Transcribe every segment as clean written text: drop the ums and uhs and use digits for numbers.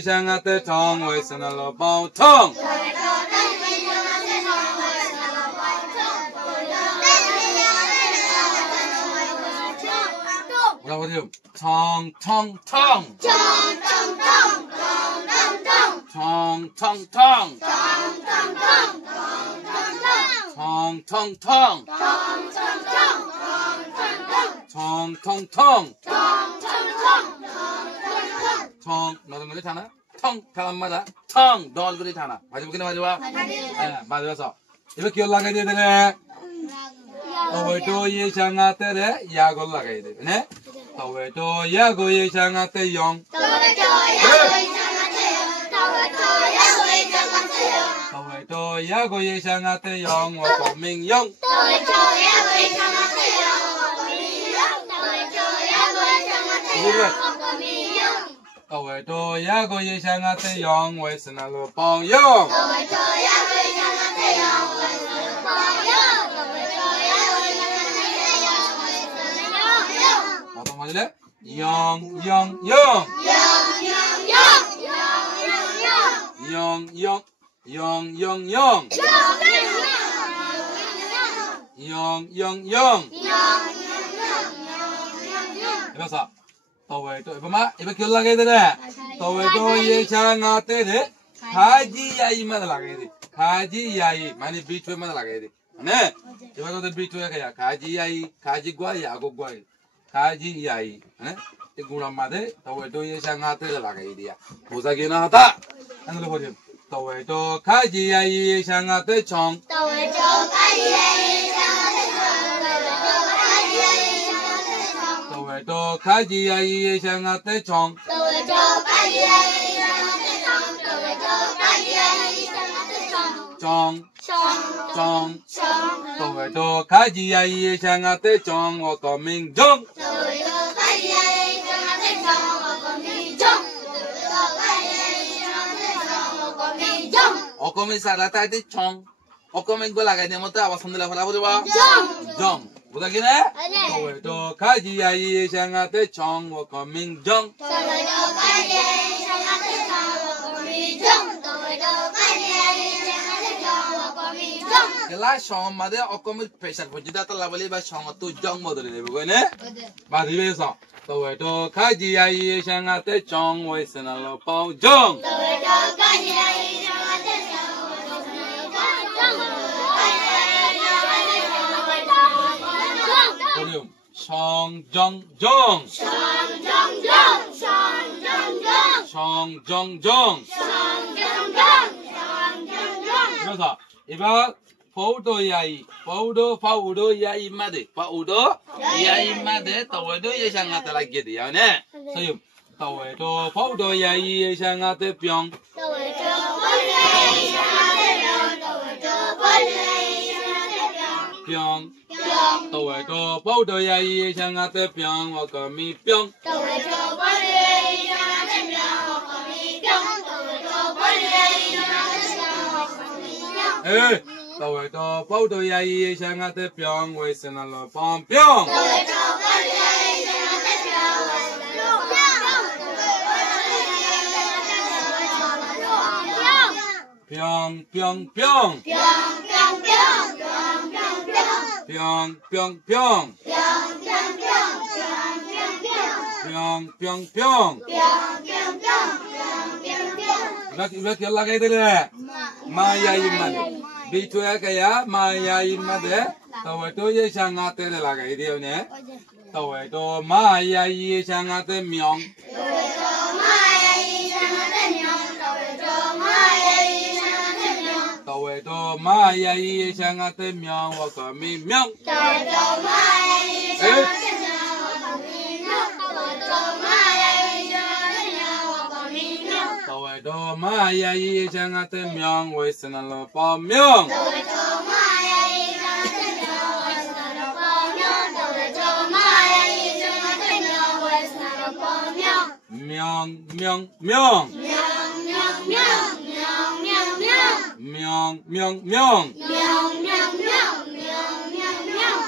Shangate Tong with Sanalo Bow Tong. What about you? Tong, tong, tong. Tong, tong, tong. Tong, tong, tong. Tong, tong, tong. Tong, tong, tong. Tong, 너는 그리 타나? 텅, 다음 맞아. 텅, 넌 그리 타나? 마지막에 맞아. 맞아서. 이렇게 올라가야 되네. 또 예상할 때에 약 올라가야 돼. 네? 또 야고 예상할 때 영. 또 야고 예상할 때 영. 민영. 또 야고 예상할 때 영. 왜 쓰나로 뻥영. 어떤 말이래? 영, 영, 영. 영, 영. 영, 영, 영. 영, 영, 영. 이봐서 또 이봐마 이렇게 올라가야 되네. 또 예상할 때는 가지 야이만 올라가야 돼. 가지 야이 많이 비트만 올라가야 돼. 네? 이거도 비트야 그냥 가지 야이 가지과 야고과 가지 야이. 네? 이 구람마데 또 예상할 때 올라가야 돼. 보자기나 하다. 하늘로 보려. 또 가지 야이 예상할 때 정. 또 가지 야이 예상할 때 정. 정. 정. 또 가지 야이 예상할 때 정. 워커밍 정. 어꺼민 살았다 때 정. 어꺼민 걸 나가야 되면 또 아와 손들어 보라 보자. 정. 보다기네? 또 가지 야이 예상할 때 정. 워커밍 정. Kela shong made okomi pressure pojida ta labali ba shong tu jong modere ne bugo ne ba di be so to khaji yayi shanga te chong we sena lo pao jong shong jong jong shong jong jong 그래서 이봐 paudo yayi paudo yayi made paudo yayi made tawedo yeshanga lagi dia ne sayum tawedo paudo yayi yeshanga te pyong pyong tawedo paudo yayi yeshanga te pyong wakami pyong 또 paudo yayi shanga te pyong we senalo pom pyong pyong pyong pyong pyong pyong pyong pyong pyong pyong 이렇게 올라가야 되네 마야이 마데 비토야 가야 마야이 마데 또 예상할 때 올라가야 돼요네 또 마야이 예상할 때 명 또 마야이 예상할 때 명 와가미 명 또 마야이 예상할 때 명 웨스날로 뻔명 명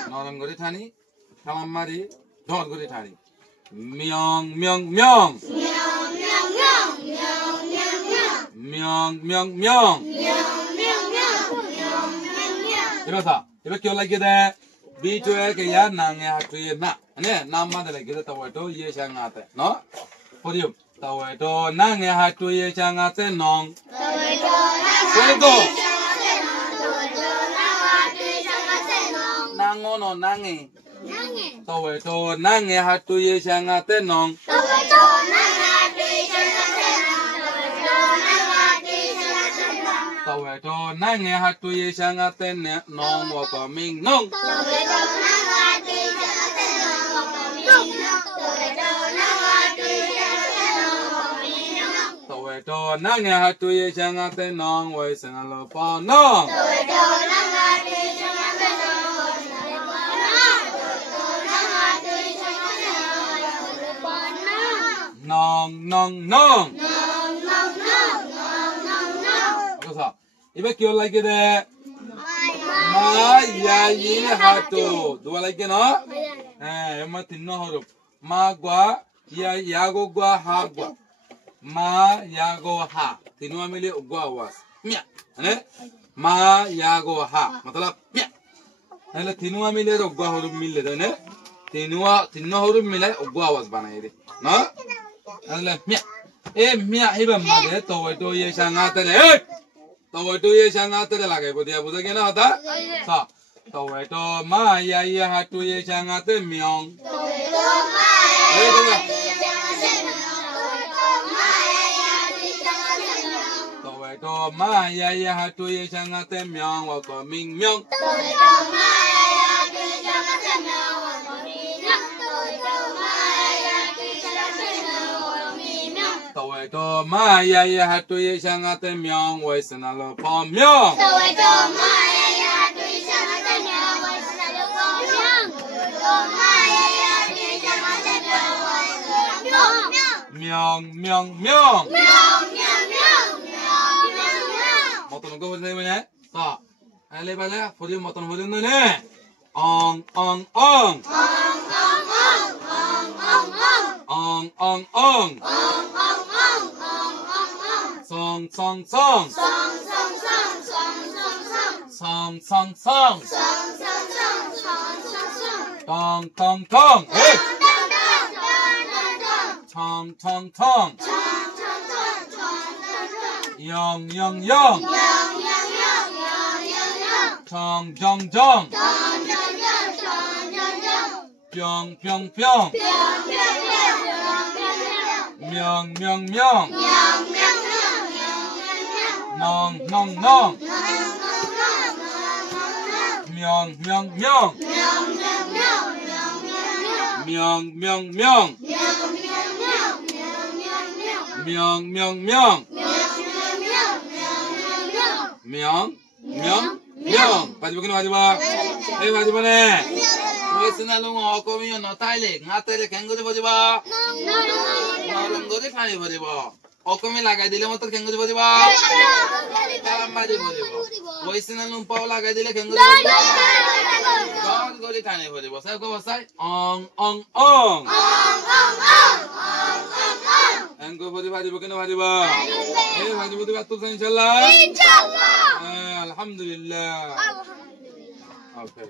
너는 그리 타니? 형 한마디 너는 그리 타니? 명 명. 이거사. 이거 기억나게 돼. 비초에 그야 낭에 하트에 나. 네, 남만들 이게 타워도 예상하대. 너? 보리요. 타워도 낭에 하트에 장하대 농. 보리도. 낭오노 낭에. 타워도 낭에 하트에 장하대 농. Taweto nange hatu ye shangate nong wakaming nong. Taweto nange hatu ye shangate nong wai sangalo pa nong. Nong. 그래서 입에 기억나게 돼. 마야이 하토 누가 라이게나? 예, 엄마 듣는 허룹. 마과 야고과 하과. 마야고 하. तीनों मिले उगवा हुआ मिया है यागो हा मतलब मिया है तीनों मिले तो उगवा हुरुम मिले तो ने तीनों हुरुम मिले उगवा आवाज बनाए रे ना है मिया मिया ही बम्मा दे तो ये सांगाते रे तो ये सांगाते रे लगे बुधिया बुझे क्या ना होता सा तो मा ये हाटू ये सांगाते Mueang to ma ya hatu ye changate myong wa ko ming myong to ma ya hatu ye changate myong wa ko ming myong to ma ya hatu ye changate myong wa sanalo pa myong to ma ya hatu ye changate myong wa sanalo pa myong to ma ya hatu ye changate myong wa myong moton ko boleh mana? Tak. Ale bala, furi moton boleh mana? Ong. Song. Tong. Hey. Tong. Yong. Jong. Pyong. Myong. Nong. Myong. Pati bukan pati ba? Pati ba ne? Kau senalung aku punya notai ngatai kengo de pati ba? Nalunggo de kani pati ba? Aku punya lagai dile motor kengo de pati ba? Kalam pati pati ba? Kau senalung pau lagai dile kengo de pati ba? Kau goli kani pati ba? Saya kau pasai ong. Engkau pati bukan pati ba? Pati betul insyaallah. Alhamdulillah. Okay.